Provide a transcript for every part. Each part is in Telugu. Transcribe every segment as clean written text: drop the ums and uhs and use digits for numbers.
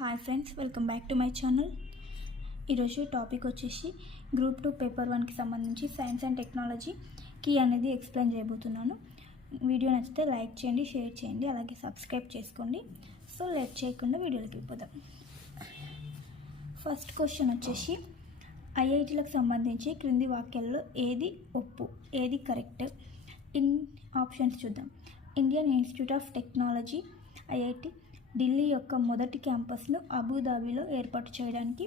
Hi friends, welcome back to my channel. ఈరోజు టాపిక్ వచ్చేసి గ్రూప్ 2 పేపర్ 1కి సంబంధించి సైన్స్ అండ్ టెక్నాలజీ కీ అనేది ఎక్స్ప్లెయిన్ చేయబోతున్నాను. వీడియో నచ్చితే లైక్ చేయండి, షేర్ చేయండి, అలాగే సబ్స్క్రైబ్ చేసుకోండి. సో లేట్ చేయకుండా వీడియోలోకి వెళ్ళిపోదాం. ఫస్ట్ క్వశ్చన్ వచ్చేసి ఐఐటీలకు సంబంధించి క్రింది వాక్యాల్లో ఏది ఒప్పు, ఏది కరెక్ట్? ఆప్షన్స్ చూద్దాం. Indian institute of technology IIT Delhi యొక్క మొదటి క్యాంపస్ను అబుదాబిలో ఏర్పాటు చేయడానికి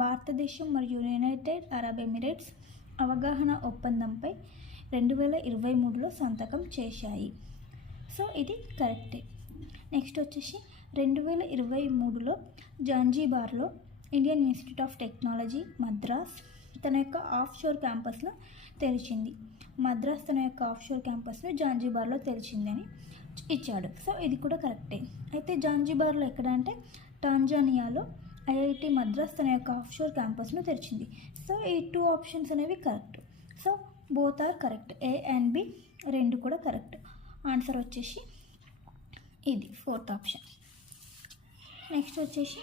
భారతదేశం మరియు యునైటెడ్ అరబ్ ఎమిరేట్స్ అవగాహన ఒప్పందంపై 2023లో సంతకం చేశాయి. సో ఇది కరెక్టే. నెక్స్ట్ వచ్చేసి 2023లో జాంజీబార్లో Indian institute of technology Madras తన యొక్క ఆఫ్షోర్ క్యాంపస్ను తెరిచింది. మద్రాస్ తన యొక్క ఆఫ్షోర్ క్యాంపస్ను జాంజీబార్లో తెరిచిందని ఇచ్చాడు. సో ఇది కూడా కరెక్టే. అయితే జాంజీబార్లో ఎక్కడ అంటే టాంజానియాలో ఐఐటి మద్రాస్ తన యొక్క ఆఫ్షోర్ క్యాంపస్ను తెరిచింది. సో ఈ 2 ఆప్షన్స్ అనేవి correct. So both are correct. A and B రెండు కూడా కరెక్ట్. ఆన్సర్ వచ్చేసి ఇది 4th ఆప్షన్. నెక్స్ట్ వచ్చేసి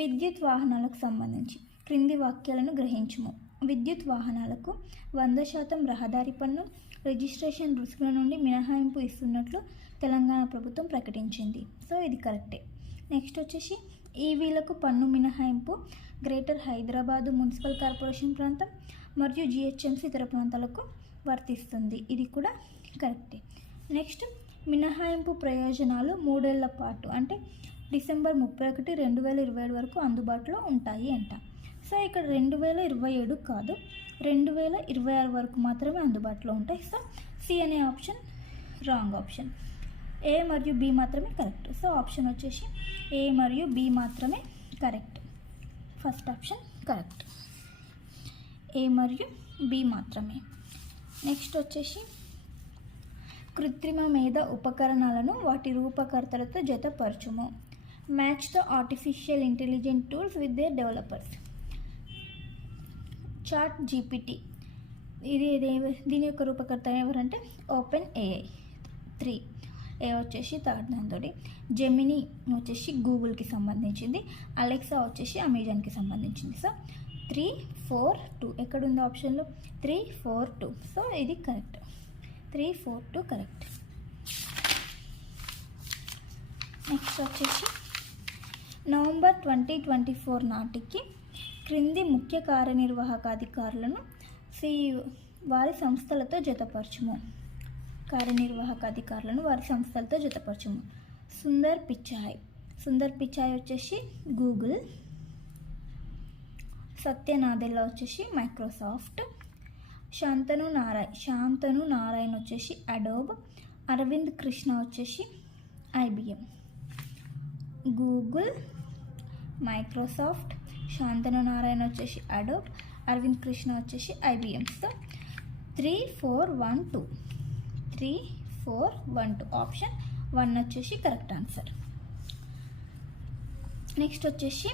విద్యుత్ వాహనాలకు సంబంధించి క్రింది వాక్యాలను గ్రహించుము. విద్యుత్ వాహనాలకు 100% రహదారి పన్ను రిజిస్ట్రేషన్ రుసుముల నుండి మినహాయింపు ఇస్తున్నట్లు తెలంగాణ ప్రభుత్వం ప్రకటించింది. సో ఇది కరెక్టే. నెక్స్ట్ వచ్చేసి ఈవీలకు పన్ను మినహాయింపు గ్రేటర్ హైదరాబాదు మున్సిపల్ కార్పొరేషన్ ప్రాంతం మరియు జిహెచ్ఎంసీ ఇతర ప్రాంతాలకు వర్తిస్తుంది. ఇది కూడా కరెక్టే. నెక్స్ట్ మినహాయింపు ప్రయోజనాలు 3 ఏళ్ల పాటు అంటే డిసెంబర్ 31, 2027 వరకు అందుబాటులో ఉంటాయి అంట. సో ఇక్కడ 2027 కాదు, 2026 వరకు మాత్రమే అందుబాటులో ఉంటాయి. సో సి అనే ఆప్షన్ రాంగ్ ఆప్షన్. ఏ మరియు బి మాత్రమే కరెక్ట్. సో ఆప్షన్ వచ్చేసి ఏ మరియు బి మాత్రమే correct. First option correct. A మరియు బి మాత్రమే. నెక్స్ట్ వచ్చేసి కృత్రిమ మేధ ఉపకరణాలను వాటి రూపకర్తలతో జతపరచుము. Match the artificial intelligent tools with their developers. Chat GPT దీని యొక్క రూపకర్త ఎవరంటే ఓపెన్ ఏఐ 3. ఏ వచ్చేసి థర్డ్ దాంతో. జెమినీ వచ్చేసి గూగుల్కి సంబంధించింది. అలెక్సా వచ్చేసి అమెజాన్కి సంబంధించింది. సో 3, 4, 2 ఎక్కడుంది ఆప్షన్లో 3, 4, 2. సో ఇది కరెక్ట్. 3, 4, 2 కరెక్ట్. నెక్స్ట్ వచ్చేసి నవంబర్ 2024 నాటికి క్రింది ముఖ్య కార్యనిర్వాహకాధికారులను వారి సంస్థలతో జతపరచుము. కార్యనిర్వాహకాధికారులను వారి సంస్థలతో జతపరచుము. సుందర్ పిచాయ్ వచ్చేసి గూగుల్. సత్య నాదెల్లా వచ్చేసి మైక్రోసాఫ్ట్. శాంతను నారాయణ్ వచ్చేసి అడోబ్. అరవింద్ కృష్ణ వచ్చేసి IBM. Google, Microsoft, Shantanu Narayana వచ్చేసి అడోబ్, అరవింద్ కృష్ణ వచ్చేసి ఐబిఎం. సో 3, 4, 1, 2. 3, 4, 1, 2 ఆప్షన్ 1 వచ్చేసి కరెక్ట్ ఆన్సర్. నెక్స్ట్ వచ్చేసి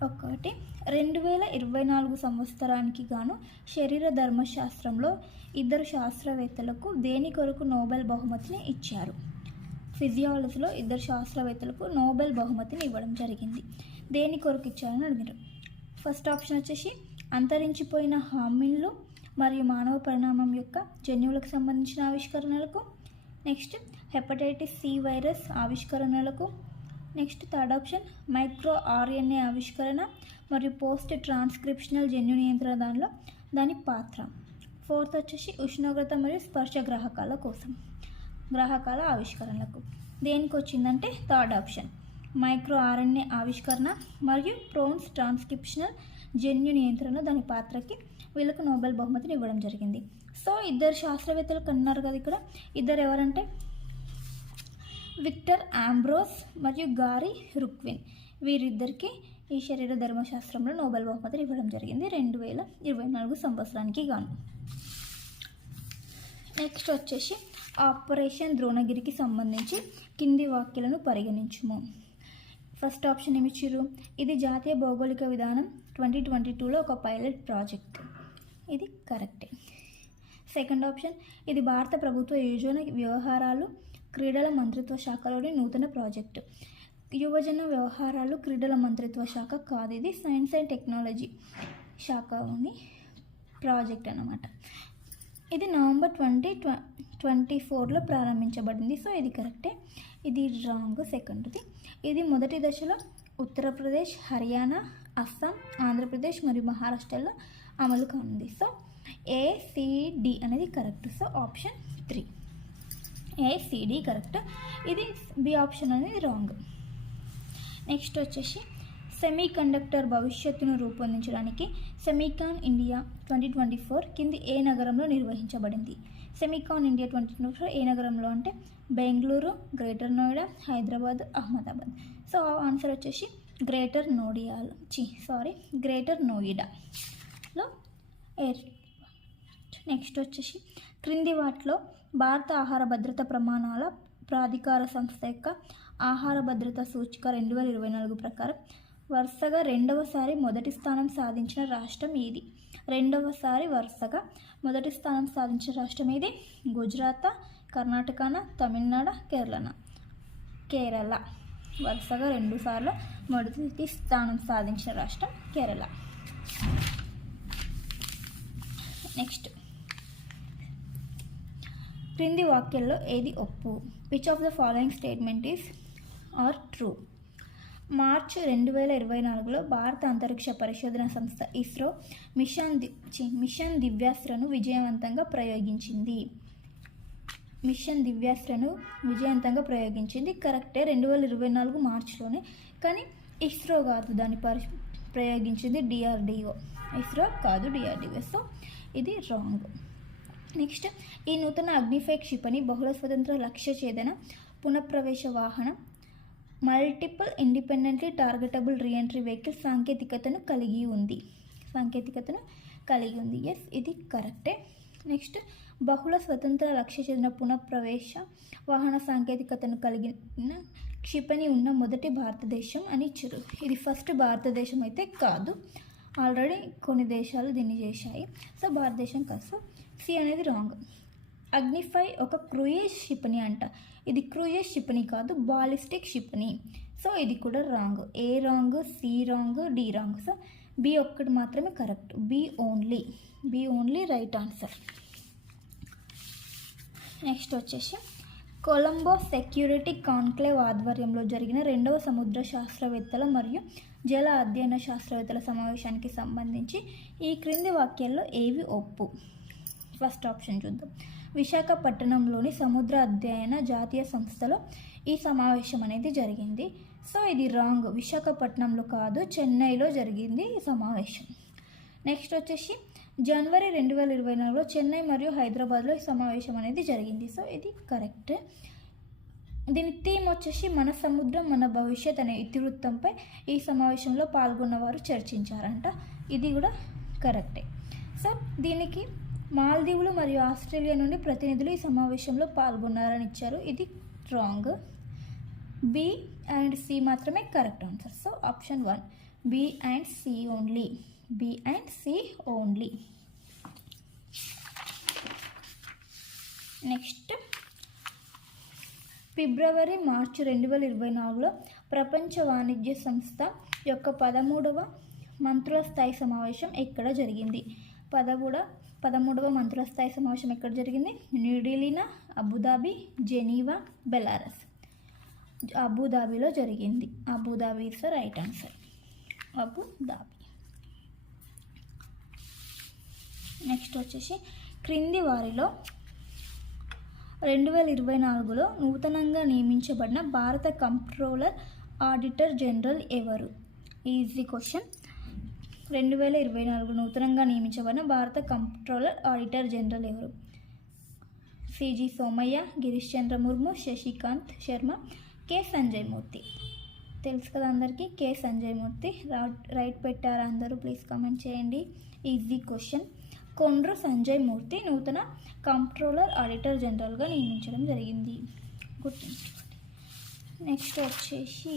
2024 సంవత్సరానికి గాను శరీర ధర్మశాస్త్రంలో 2 శాస్త్రవేత్తలకు దేని కొరకు నోబెల్ బహుమతిని ఇచ్చారు. ఫిజియాలజీలో 2 శాస్త్రవేత్తలకు నోబెల్ బహుమతిని ఇవ్వడం జరిగింది. దేని కొరకు ఇచ్చారని అడిగారు. ఫస్ట్ ఆప్షన్ వచ్చేసి అంతరించిపోయిన హామిన్లు మరియు మానవ పరిణామం యొక్క జన్యువులకు సంబంధించిన ఆవిష్కరణలకు. నెక్స్ట్ హెపటైటిస్ సి వైరస్ ఆవిష్కరణలకు. Next third option micro RNA ఆవిష్కరణ మరియు పోస్ట్ ట్రాన్స్క్రిప్షనల్ జన్యు నియంత్రణ దాని పాత్ర. ఫోర్త్ వచ్చేసి ఉష్ణోగ్రత మరియు స్పర్శ గ్రాహకాల ఆవిష్కరణలకు. దేనికి వచ్చిందంటే థర్డ్ ఆప్షన్ మైక్రో ఆర్ఎన్ఏ ఆవిష్కరణ మరియు పోస్ట్ ట్రాన్స్క్రిప్షనల్ జన్యు నియంత్రణ దాని పాత్రకి వీళ్ళకు నోబెల్ బహుమతిని ఇవ్వడం జరిగింది. సో 2 శాస్త్రవేత్తలు కన్నారు కదా ఇక్కడ. 2 ఎవరంటే విక్టర్ ఆంబ్రోస్ మరియు గారీ రుక్విన్. వీరిద్దరికి ఈ శరీర ధర్మశాస్త్రంలో నోబెల్ బహుమతిని ఇవ్వడం జరిగింది 2024 సంవత్సరానికి గాను. నెక్స్ట్ వచ్చేసి ఆపరేషన్ ద్రోణగిరికి సంబంధించి కింది వాక్యాలను పరిగణించుము. ఫస్ట్ ఆప్షన్ ఏమిచ్చిర్రు, ఇది జాతీయ భౌగోళిక విధానం 2022లో ఒక పైలట్ ప్రాజెక్ట్. ఇది కరెక్టే. సెకండ్ ఆప్షన్, ఇది భారత ప్రభుత్వ యోజన వ్యవహారాలు క్రీడల మంత్రిత్వ శాఖలోని నూతన ప్రాజెక్టు. యువజన వ్యవహారాలు క్రీడల మంత్రిత్వ శాఖ కాదు, ఇది సైన్స్ అండ్ టెక్నాలజీ శాఖని ప్రాజెక్ట్ అన్నమాట. ఇది నవంబర్ 2024లో ప్రారంభించబడింది. సో ఇది కరెక్టే, ఇది రాంగ్ సెకండ్ది. ఇది మొదటి దశలో ఉత్తరప్రదేశ్, హర్యానా, అస్సాం, ఆంధ్రప్రదేశ్ మరియు మహారాష్ట్రలో అమలు కానుంది. సో ACD అనేది correct. So option 3 ACD correct. ఇది B ఆప్షన్ అనేది రాంగ్. నెక్స్ట్ వచ్చేసి సెమీ కండక్టర్ భవిష్యత్తును రూపొందించడానికి సెమీకాన్ ఇండియా 2024 కింది ఏ నగరంలో నిర్వహించబడింది? సెమీకాన్ ఇండియా 2024 ఏ నగరంలో అంటే Bengaluru, greater Noida, Hyderabad, Ahmedabad. So answer వచ్చేసి గ్రేటర్ నోయిడాలో. నెక్స్ట్ వచ్చేసి క్రింది వాటిలో భారత ఆహార భద్రత ప్రమాణాల ప్రాధికార సంస్థ యొక్క ఆహార భద్రతా సూచిక 2024 ప్రకారం వరుసగా రెండవసారి మొదటి స్థానం సాధించిన రాష్ట్రం ఏది? వరుసగా మొదటి స్థానం సాధించిన రాష్ట్రం ఏది? గుజరాత్, కర్ణాటకనా, తమిళనాడు, కేరళ. వరుసగా 2 సార్లు మొదటి స్థానం సాధించిన రాష్ట్రం కేరళ. నెక్స్ట్, క్రింది వాక్యాల్లో ఏది ఒప్పు? Which of the following statement is are true? March 2024లో భారత అంతరిక్ష పరిశోధన సంస్థ ఇస్రో మిషన్ దివ్యాస్త్రను విజయవంతంగా ప్రయోగించింది. కరెక్టే, 2024 మార్చిలోనే. కానీ ఇస్రో కాదు దాన్ని ప్రయోగించింది, DRDO. ఇస్రో కాదు, DRDO. సో ఇది రాంగ్. నెక్స్ట్, ఈ నూతన అగ్నిఫై క్షిపణి బహుళ స్వతంత్ర లక్ష్య ఛేదన పునఃప్రవేశ వాహనం multiple independently targetable reentry vehicle సాంకేతికతను కలిగి ఉంది. ఎస్, ఇది కరెక్టే. నెక్స్ట్, బహుళ స్వతంత్ర లక్ష్య ఛేదన పునఃప్రవేశ వాహన సాంకేతికతను కలిగిన క్షిపణి ఉన్న మొదటి భారతదేశం అని ఇచ్చారు. ఇది ఫస్ట్ భారతదేశం అయితే కాదు, ఆల్రెడీ కొన్ని దేశాలు దీన్ని చేశాయి. సో భారతదేశం కాదు. సో సి అనేది రాంగ్. అగ్నిఫై ఒక క్రూయిజ్ క్షిపణి అంట. ఇది క్రూయిజ్ క్షిపణి కాదు, బాలిస్టిక్ క్షిపణి. సో ఇది కూడా wrong. A wrong, C wrong, D wrong. So B ఒక్కటి మాత్రమే correct. B only right answer. Next వచ్చేసి కొలంబో సెక్యూరిటీ కాన్క్లేవ్ ఆధ్వర్యంలో జరిగిన 2వ సముద్ర శాస్త్రవేత్తల మరియు జల అధ్యయన శాస్త్రవేత్తల సమావేశానికి సంబంధించి ఈ క్రింది వాక్యాల్లో ఏవి ఒప్పు? ఫస్ట్ ఆప్షన్ చూద్దాం. విశాఖపట్నంలోని సముద్ర అధ్యయన జాతీయ సంస్థలో ఈ సమావేశం అనేది జరిగింది. సో ఇది రాంగ్. విశాఖపట్నంలో కాదు, చెన్నైలో జరిగింది ఈ సమావేశం. నెక్స్ట్ వచ్చేసి జనవరి 2024లో చెన్నై మరియు హైదరాబాద్లో ఈ సమావేశం అనేది జరిగింది. సో ఇది కరెక్ట్. దీని థీమ్ వచ్చేసి మన సముద్రం మన భవిష్యత్ అనే ఇతివృత్తంపై ఈ సమావేశంలో పాల్గొన్నవారు చర్చించారంట. ఇది కూడా కరెక్టే. సో దీనికి మాల్దీవులు మరియు ఆస్ట్రేలియా నుండి ప్రతినిధులు ఈ సమావేశంలో పాల్గొన్నారని ఇచ్చారు. ఇది రాంగ్. బి అండ్ సి మాత్రమే correct answer. So option 1 B and C only. Next, ఫిబ్రవరి మార్చి 2024లో ప్రపంచ వాణిజ్య సంస్థ యొక్క 13వ మంత్రుల స్థాయి సమావేశం ఎక్కడ జరిగింది? 13వ మంత్రుల స్థాయి సమావేశం ఎక్కడ జరిగింది? న్యూఢిల్లీనా, అబుదాబి, జెనీవా, బెలారస్. అబుదాబిలో జరిగింది. Abu Dhabi is right answer. Abu Dhabi. Next వచ్చేసి క్రింది వారిలో 2024లో నూతనంగా నియమించబడిన భారత కంప్ట్రోలర్ ఆడిటర్ జనరల్ ఎవరు? Easy question. 2024 నూతనంగా నియమించబడిన భారత కంప్ట్రోలర్ ఆడిటర్ జనరల్ ఎవరు? CG Somayya, Girish Chandra Murmu, Shashikant Sharma, K Sanjay Murthy. తెలుసు కదా అందరికీ, కె సంజయ్ మూర్తి. రైట్ పెట్టారా అందరూ? ప్లీజ్ కామెంట్ చేయండి. Easy question. కొండ్రు సంజయ్ మూర్తి నూతన కంప్ట్రోలర్ ఆడిటర్ జనరల్గా నియమించడం జరిగింది. గుర్తుంచుకోండి. నెక్స్ట్ వచ్చేసి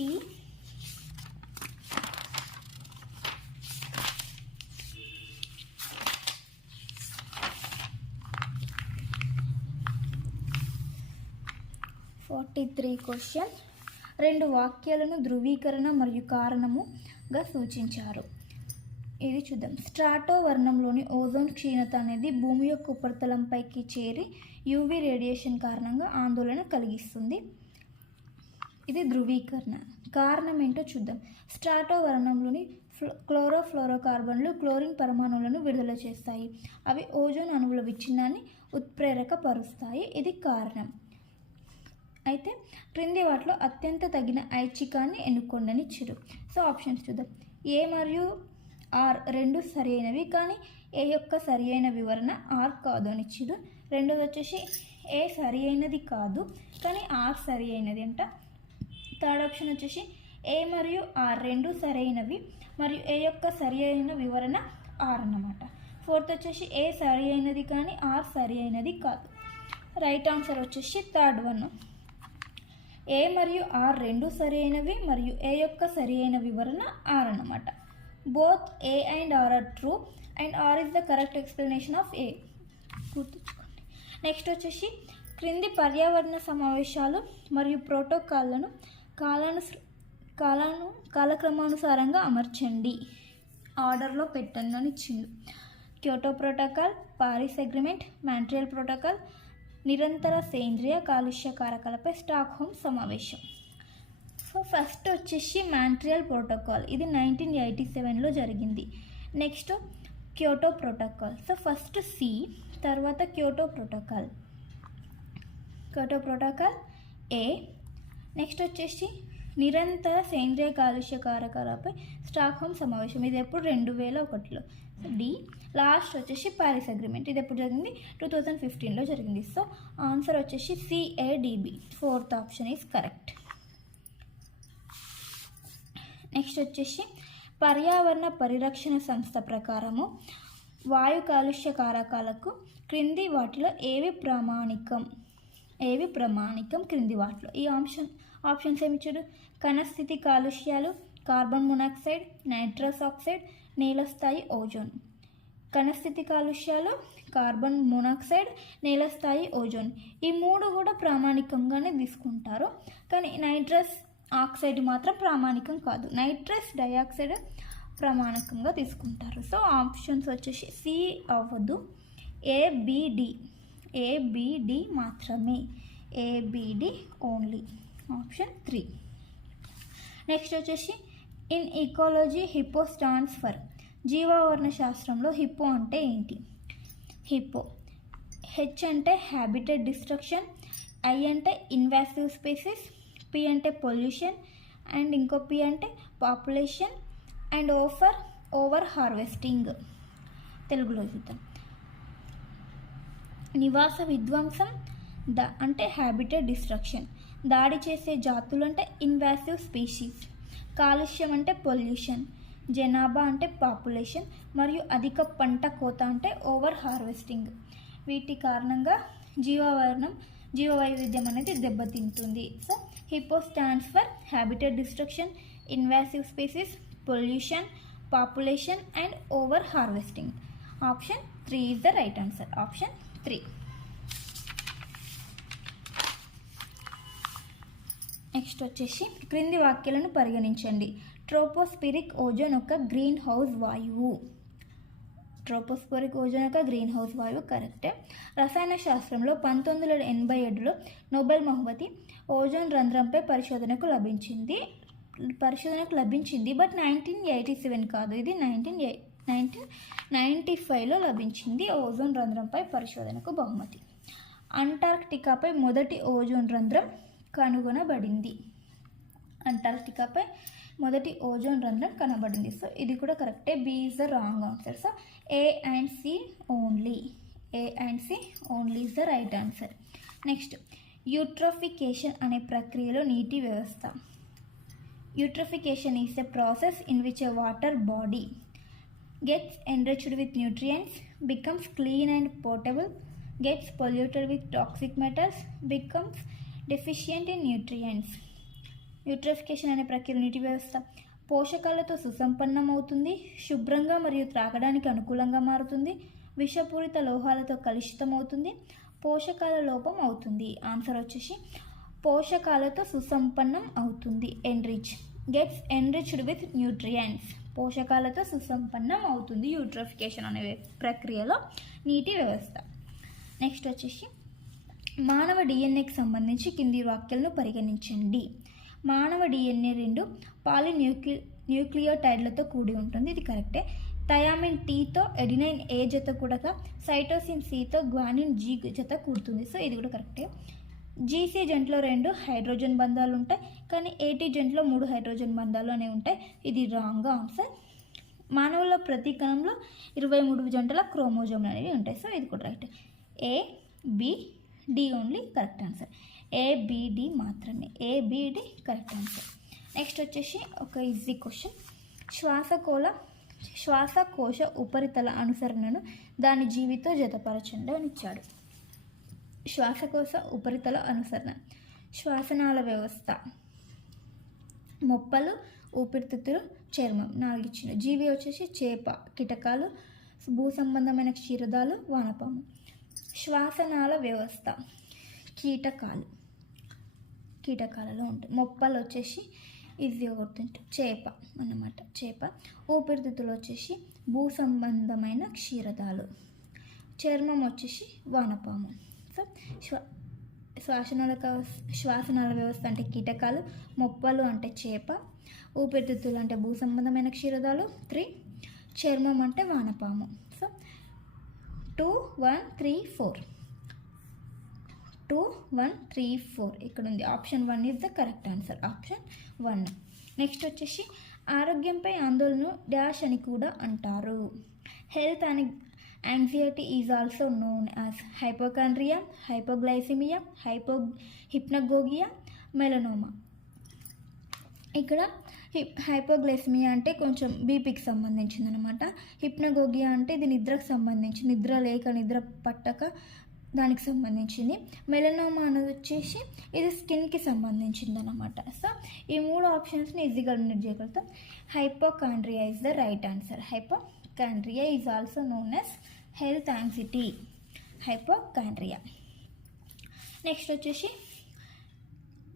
క్వశ్చన్. రెండు వాక్యాలను ధృవీకరణ మరియు కారణముగా సూచించారు. ఇది చూద్దాం. స్ట్రాటో వర్ణంలోని ఓజోన్ క్షీణత అనేది భూమి యొక్క ఉపరితలంపైకి చేరి యూవీ రేడియేషన్ కారణంగా ఆందోళన కలిగిస్తుంది. ఇది ధృవీకరణ. కారణం ఏంటో చూద్దాం. స్ట్రాటో వర్ణంలోని క్లోరోఫ్లోరోకార్బన్లు క్లోరిన్ పరమాణువులను విడుదల చేస్తాయి. అవి ఓజోన్ అణువుల విచ్ఛిన్నాన్ని ఉత్ప్రేరకపరుస్తాయి. ఇది కారణం. అయితే క్రింది వాటిలో అత్యంత తగిన ఐచ్ఛికాన్ని ఎన్నుకోండి ఇచ్చారు. సో ఆప్షన్స్ చూద్దాం. ఏ మరియు ఆర్ రెండు సరి అయినవి, కానీ ఏ యొక్క సరి అయిన వివరణ ఆర్ కాదు అని ఇచ్చారు. రెండోది వచ్చేసి ఏ సరి అయినది కాదు కానీ ఆర్ సరి అయినది అంట. థర్డ్ ఆప్షన్ వచ్చేసి ఏ మరియు ఆర్ రెండు సరైనవి మరియు ఏ యొక్క సరి అయిన వివరణ ఆర్ అన్నమాట. ఫోర్త్ వచ్చేసి ఏ సరి అయినది కానీ ఆర్ సరి అయినది కాదు. రైట్ ఆన్సర్ వచ్చేసి థర్డ్ వన్. ఏ మరియు ఆర్ రెండు సరి అయినవి మరియు ఏ యొక్క సరి అయిన వివరణ ఆర్ అన్నమాట. Both A and R are true and R is the correct explanation of A. గుర్తుంచుకోండి. నెక్స్ట్ వచ్చేసి క్రింది పర్యావరణ సమావేశాలు మరియు ప్రోటోకాల్లను కాలక్రమానుసారంగా అమర్చండి, ఆర్డర్లో పెట్టండి అని ఇచ్చిండు. Kyoto protocol, Paris agreement, Montreal protocol, నిరంతర సేంద్రియ కాలుష్య కారకాలపై స్టాక్హోమ్ సమావేశం. సో ఫస్ట్ వచ్చేసి మాంట్రియల్ ప్రోటోకాల్, ఇది 1987లో జరిగింది. Next Kyoto protocol. So first C, తర్వాత క్యోటో ప్రోటోకాల్ ఏ. నెక్స్ట్ వచ్చేసి నిరంతర సేంద్రియ కాలుష్య కారకాలపై స్టాక్హోమ్ సమావేశం, ఇది ఎప్పుడు 2001లో. డి. లాస్ట్ వచ్చేసి పారిస్ అగ్రిమెంట్, ఇది ఎప్పుడు జరిగింది 2015లో జరిగింది. సో ఆన్సర్ వచ్చేసి CADB, fourth option is correct. Next వచ్చేసి పర్యావరణ పరిరక్షణ సంస్థ ప్రకారము వాయు కాలుష్య కారకాలకు క్రింది వాటిలో ఏవి ప్రామాణికం క్రింది వాటిలో. ఈ ఆప్షన్స్ ఏమి ఇచ్చాడు. కణస్థితి కాలుష్యాలు, కార్బన్ మోనాక్సైడ్, నైట్రస్ ఆక్సైడ్, నేల స్థాయి ఓజోన్. కణస్థితి కాలుష్యాలు, కార్బన్ మోనాక్సైడ్, నేల స్థాయి ఓజోన్, ఈ మూడు కూడా ప్రామాణికంగానే తీసుకుంటారు. కానీ నైట్రస్ ఆక్సైడ్ మాత్రం ప్రామాణికం కాదు. నైట్రస్ డయాక్సైడ్ ప్రామాణికంగా తీసుకుంటారు. సో ఆప్షన్స్ వచ్చేసి సి అవ్వదు, ఏబిడి మాత్రమే, ఏబిడి ఓన్లీ, ఆప్షన్ 3. నెక్స్ట్ వచ్చేసి in ecology HIPPO stands for. జీవావరణ శాస్త్రంలో హిప్పో అంటే ఏంటి. హిప్పో హెచ్ అంటే హ్యాబిటెట్ డిస్ట్రక్షన్, ఐ అంటే ఇన్వాసివ్ స్పీసీస్, పి అంటే పొల్యూషన్ అండ్ ఇంకో పి అంటే పాపులేషన్ అండ్ ఓవర్ హార్వెస్టింగ్. తెలుగులో చూద్దాం. నివాస విధ్వంసం అంటే హ్యాబిటెట్ డిస్ట్రక్షన్, దాడి చేసే జాతులు అంటే ఇన్వాసివ్ స్పీషీస్, కాలుష్యం అంటే పొల్యూషన్, జనాభా అంటే పాపులేషన్ మరియు అధిక పంట కోత అంటే ఓవర్ హార్వెస్టింగ్. వీటి కారణంగా జీవవైవిధ్యం అనేది దెబ్బతింటుంది. So hippo stands for habitat destruction, invasive species, pollution, population and over harvesting. Option 3 is the right answer, option 3. Next వచ్చేసి క్రింది వాక్యాలను పరిగణించండి. ట్రోపోస్ఫిరిక్ ఓజోన్ ఒక గ్రీన్ హౌస్ వాయువు. ట్రోపోస్ఫిరిక్ ఓజోన్ ఒక గ్రీన్ హౌస్ వాయువు కరెక్టే. రసాయన శాస్త్రంలో 1987లో నోబెల్ బహుమతి ఓజోన్ రంధ్రంపై పరిశోధనకు లభించింది. బట్ 1987 కాదు, ఇది 1995లో లభించింది ఓజోన్ రంధ్రంపై పరిశోధనకు బహుమతి. అంటార్క్టికాపై మొదటి ఓజోన్ రంధ్రం కనుగొనబడింది. సో ఇది కూడా కరెక్టే. B is the wrong answer. So A and C only is the right answer. Next eutrophication అనే ప్రక్రియలో నీటి వ్యవస్థ. Eutrophication is a process in which a water body gets enriched with nutrients, becomes clean and potable, gets polluted with toxic metals, becomes deficient in nutrients. Eutrophication అనే ప్రక్రియ నీటి వ్యవస్థ పోషకాలతో సుసంపన్నమవుతుంది, శుభ్రంగా మరియు త్రాగడానికి అనుకూలంగా మారుతుంది, విషపూరిత లోహాలతో కలుషితమవుతుంది, పోషకాల లోపం అవుతుంది. ఆన్సర్ వచ్చేసి పోషకాలతో సుసంపన్నం అవుతుంది. Enrich gets enriched with nutrients. పోషకాలతో సుసంపన్నం అవుతుంది యూట్రోఫికేషన్ అనే ప్రక్రియలో నీటి వ్యవస్థ. నెక్స్ట్ వచ్చేసి మానవ డిఎన్ఏకి సంబంధించి కింది వాక్యాలను పరిగణించండి. మానవ డిఎన్ఏ 2 న్యూక్లియోటైడ్లతో కూడి ఉంటుంది. ఇది కరెక్టే. థయామిన్ టీతో ఎడినైన్ ఏ జత కూడక సైటోసిన్ సితో గ్వానిన్ జీ జత కూడుతుంది. సో ఇది కూడా కరెక్టే. జీసీ జంటలో 2 హైడ్రోజన్ బంధాలు ఉంటాయి, కానీ ఏటీ జంటలో 3 హైడ్రోజన్ బంధాలు అనేవి ఉంటాయి. ఇది రాంగ్ ఆన్సర్. మానవుల ప్రతి కణంలో 23 జంటల క్రోమోజోమ్లు అనేవి ఉంటాయి. సో ఇది కూడా right. A B D only correct answer. ABD మాత్రమే. ABD correct answer. నెక్స్ట్ వచ్చేసి ఒక ఈజీ క్వశ్చన్. శ్వాసకోశ ఉపరితల అనుసరణను దాని జీవితో జతపరచండి అని ఇచ్చాడు. శ్వాసకోశ ఉపరితల అనుసరణ, శ్వాసనాళ వ్యవస్థ, మొప్పలు, ఊపిరితిత్తులు, చర్మం 4 ఇచ్చిన. జీవి వచ్చేసి చేప, కీటకాలు, భూ సంబంధమైన క్షీరదాలు, వానపాము. శ్వాసనాళ వ్యవస్థ కీటకాలలో ఉంటుంది. మొప్పలు వచ్చేసి ఈజీగా గుర్తుంటుంది చేప అన్నమాట, చేప. ఊపిరితిత్తులు వచ్చేసి భూ సంబంధమైన క్షీరదాలు. చర్మం వచ్చేసి వానపాము. సో శ్వాసనాళ వ్యవస్థ అంటే కీటకాలు, మొప్పలు అంటే చేప, ఊపిరితిత్తులు అంటే భూ సంబంధమైన క్షీరదాలు 3, చర్మం అంటే వానపాము. సో 2 1 3 4 2 1 3 4 ఇక్కడ ఉంది. Option 1 is the correct answer. Option 1. Next వచ్చేసి ఆరోగ్యంపై ఆందోళన డాష్ అని కూడా అంటారు. హెల్త్ అని anxiety is also known as hypochondria, hypoglycemia, hypnagogia, melanoma. ఇక్కడ హైపోగ్లైసిమియా అంటే కొంచెం బీపీకి సంబంధించింది అనమాట. హిప్నగోగియా అంటే ఇది నిద్రకు సంబంధించి, నిద్ర లేక నిద్ర పట్టక దానికి సంబంధించింది. మెలనోమా అనేది వచ్చేసి ఇది స్కిన్కి సంబంధించింది అనమాట. సో ఈ 3 ఆప్షన్స్ని ఈజీగా ఎలిమినేట్ చేయగలుగుతాం. Hypochondria is the right answer. Hypochondria is also known as health anxiety. Hypochondria. Next వచ్చేసి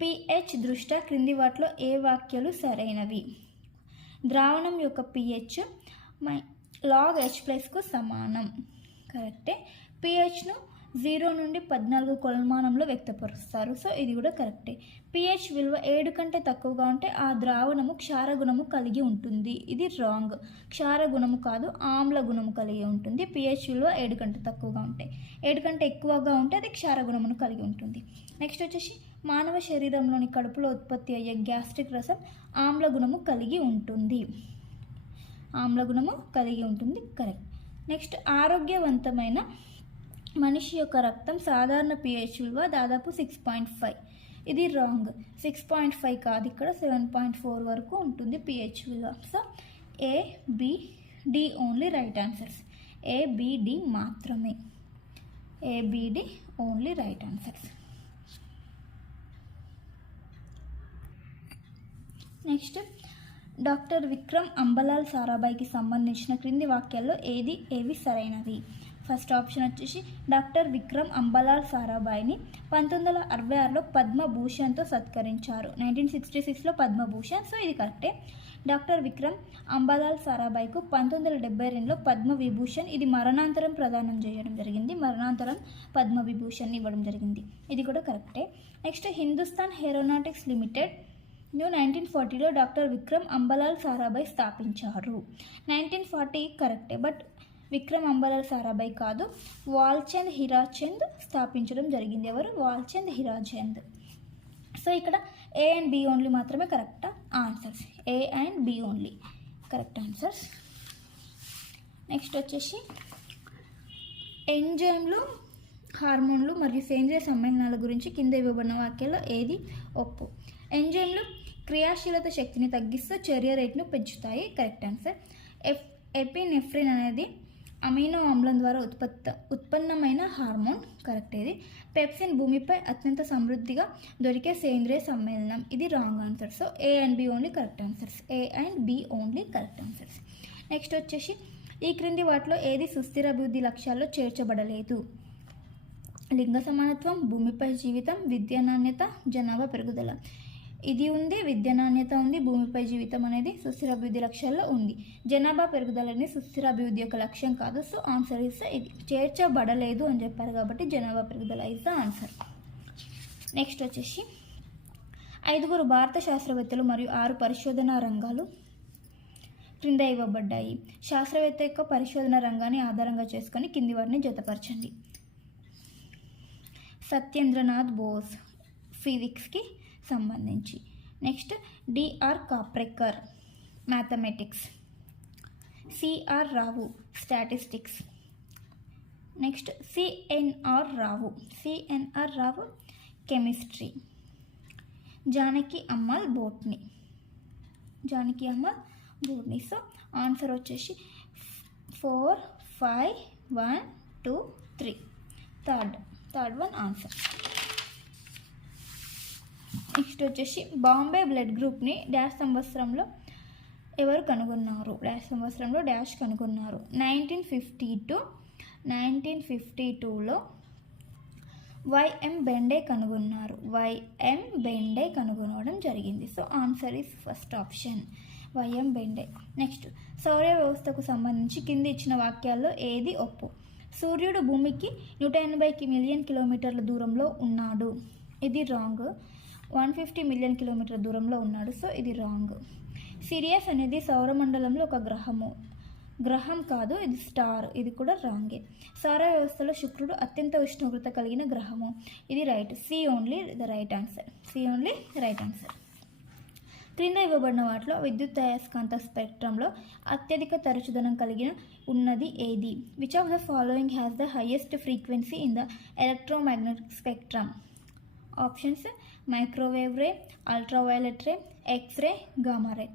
పిహెచ్ దృష్ట్యా క్రింది వాటిలో ఏ వాక్యాలు సరైనవి? ద్రావణం యొక్క పిహెచ్ log H+కు సమానం. కరెక్టే. పిహెచ్ను 0 నుండి 14 కొలమానంలో వ్యక్తపరుస్తారు. సో ఇది కూడా కరెక్టే. పిహెచ్ విలువ 7 కంటే తక్కువగా ఉంటే ఆ ద్రావణము క్షారగుణము కలిగి ఉంటుంది. ఇది రాంగ్. క్షారగుణము కాదు, ఆమ్ల గుణము కలిగి ఉంటుంది. పిహెచ్ విలువ 7 కంటే తక్కువగా ఉంటే, 7 కంటే ఎక్కువగా ఉంటే అది క్షారగుణమును కలిగి ఉంటుంది. నెక్స్ట్ వచ్చేసి మానవ శరీరంలోని కడుపులో ఉత్పత్తి అయ్యే గ్యాస్ట్రిక్ రసం ఆమ్ల గుణము కలిగి ఉంటుంది. ఆమ్ల గుణము కలిగి ఉంటుంది. కరెక్ట్. నెక్స్ట్ ఆరోగ్యవంతమైన మనిషి యొక్క రక్తం సాధారణ పిహెచ్ విలువ దాదాపు 6.5. ఇది రాంగ్. 6.5 కాదు, ఇక్కడ 7.4 వరకు ఉంటుంది పిహెచ్ విలువ. So A B D only right answers. A B D మాత్రమే. A B D only right answers. Next doctor Vikram Ambalal సారాభాయ్కి సంబంధించిన క్రింది వాక్యాల్లో ఏవి సరైనవి? ఫస్ట్ ఆప్షన్ వచ్చేసి డాక్టర్ విక్రమ్ అంబలాల్ సారాభాయ్ని 1966లో పద్మభూషణ్తో సత్కరించారు. 1966లో పద్మభూషణ్. సో ఇది కరెక్టే. డాక్టర్ విక్రమ్ అంబలాల్ సారాభాయ్కు 1972లో పద్మవిభూషణ్, ఇది మరణాంతరం ప్రదానం చేయడం జరిగింది. మరణాంతరం పద్మవిభూషణ్ ఇవ్వడం జరిగింది. ఇది కూడా కరెక్టే. నెక్స్ట్ హిందుస్థాన్ ఏరోనాటిక్స్ లిమిటెడ్ 1940లో డాక్టర్ విక్రమ్ అంబలాల్ సారాభాయ్ స్థాపించారు. 1940 కరెక్టే, బట్ విక్రమ్ అంబలాల్ సారాభాయ్ కాదు, వాల్చంద్ హిరాచంద్ స్థాపించడం జరిగింది. ఎవరు? వాల్చంద్ హిరాచంద్. సో ఇక్కడ ఏ అండ్ బి ఓన్లీ మాత్రమే correct answers. A and B only correct answers. Next వచ్చేసి ఎంజైమ్లు, హార్మోన్లు మరియు సేంద్రియ సమ్మేళనాల గురించి కింద ఇవ్వబడిన వాక్యాల్లో ఏది ఒప్పు? ఎంజైమ్లు క్రియాశీలత శక్తిని తగ్గిస్తూ చర్య రేటును పెంచుతాయి. Correct answer. ఎపినెఫ్రిన్ అనేది అమైనో ఆమ్లం ద్వారా ఉత్పన్నమైన హార్మోన్. కరెక్ట్. ఇది పెప్సిన్ భూమిపై అత్యంత సమృద్ధిగా దొరికే సేంద్రియ సమ్మేళనం. ఇది wrong answer. So A and B only correct answers. A and B only correct answers. Next వచ్చేసి ఈ క్రింది వాటిలో ఏది సుస్థిర అభివృద్ధి లక్ష్యాల్లో చేర్చబడలేదు? లింగ సమానత్వం, భూమిపై జీవితం, విద్యా నాణ్యత, జనాభా పెరుగుదల. ఇది ఉంది, విద్యా నాణ్యత ఉంది, భూమిపై జీవితం అనేది సుస్థిర అభివృద్ధి లక్ష్యాల్లో ఉంది. జనాభా పెరుగుదల అనేది సుస్థిర అభివృద్ధి యొక్క లక్ష్యం కాదు. సో ఆన్సర్ ఇస్ ఇది. చేర్చబడలేదు అని చెప్పారు కాబట్టి జనాభా పెరుగుదల ఇస్ ద ఆన్సర్. నెక్స్ట్ వచ్చేసి 5 భారత శాస్త్రవేత్తలు మరియు 6 పరిశోధనా రంగాలు క్రింద ఇవ్వబడ్డాయి. శాస్త్రవేత్త యొక్క పరిశోధన రంగాన్ని ఆధారంగా చేసుకొని కింది వారిని జతపరచండి. సత్యేంద్రనాథ్ బోస్ ఫిజిక్స్కి సంబంధించి. Next DR Kaprekar mathematics, CR Rao statistics. Next CNR Rao chemistry, Janaki Ammal botany. So answer వచ్చేసి 4, 5, 1, 2, 3. Third one answer. నెక్స్ట్ వచ్చేసి బాంబే బ్లడ్ గ్రూప్ని డాష్ సంవత్సరంలో ఎవరు కనుగొన్నారు? డాష్ కనుగొన్నారు. 1952లో వైఎం బెండే కనుగొనడం జరిగింది. So answer is first option YM బెండే. Next సౌర వ్యవస్థకు సంబంధించి కింది ఇచ్చిన వాక్యాల్లో ఏది ఒప్పు? సూర్యుడు భూమికి 180 మిలియన్ కిలోమీటర్ల దూరంలో ఉన్నాడు. ఇది రాంగ్. 150 మిలియన్ కిలోమీటర్ల దూరంలో ఉన్నాడు. సో ఇది రాంగ్. సిరియస్ అనేది సౌరమండలంలో ఒక గ్రహం కాదు, ఇది స్టార్. ఇది కూడా రాంగే. సౌర వ్యవస్థలో శుక్రుడు అత్యంత ఉష్ణోగ్రత కలిగిన గ్రహము. ఇది right. C only right answer. క్రింద ఇవ్వబడిన వాటిలో విద్యుత్ అయస్కాంత స్పెక్ట్రంలో అత్యధిక తరచుదనం కలిగిన ఉన్నది ఏది? Which of the following has the highest frequency in the electromagnetic spectrum? Options: microwave ray, ultraviolet ray, x ray, gamma ray.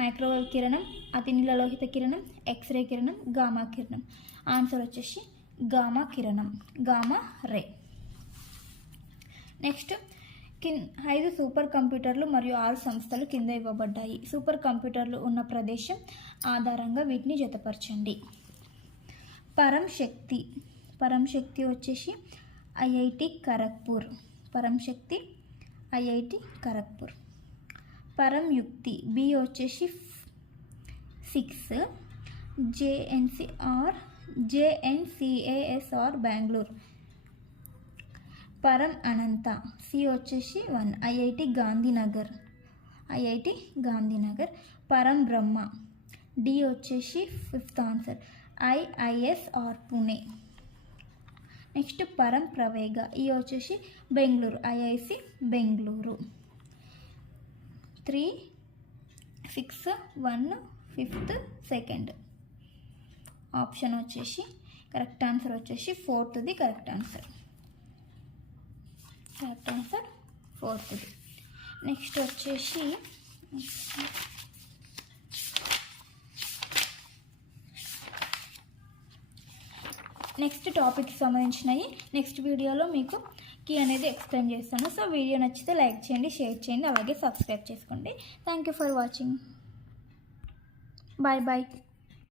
Microwave కిరణం, అతి నీలలోహిత కిరణం, ఎక్స్రే కిరణం, గామా కిరణం. ఆన్సర్ వచ్చేసి గామా కిరణం, గామా రే. నెక్స్ట్ 5 సూపర్ కంప్యూటర్లు మరియు 6 సంస్థలు కింద ఇవ్వబడ్డాయి. సూపర్ కంప్యూటర్లు ఉన్న ప్రదేశం ఆధారంగా వీటిని జతపరచండి. పరంశక్తి వచ్చేసి ఐఐటి ఖరగ్పూర్. పరంయుక్తి బి వచ్చేసి 6 జేఎన్సిఏఎస్ఆర్ బెంగళూరు. పరం అనంత సి వచ్చేసి 1 ఐఐటి గాంధీనగర్. పరం బ్రహ్మ డి వచ్చేసి 5th ఆన్సర్ ఐఐఎస్ఆర్ పుణే. నెక్స్ట్ పరం ప్రవేగ ఈ వచ్చేసి Bengaluru, IIC Bengaluru. 3, 6, 1, 5th, 2nd. Option వచ్చేసి కరెక్ట్ ఆన్సర్ వచ్చేసి 4th correct answer. 4th. Next వచ్చేసి నెక్స్ట్ టాపిక్కి సంబంధించినవి నెక్స్ట్ వీడియోలో మీకు కీ అనేది ఎక్స్ప్లెయిన్ చేస్తాను. సో వీడియో నచ్చితే లైక్ చేయండి, షేర్ చేయండి, అలాగే సబ్స్క్రైబ్ చేసుకోండి. Thank you for watching. Bye.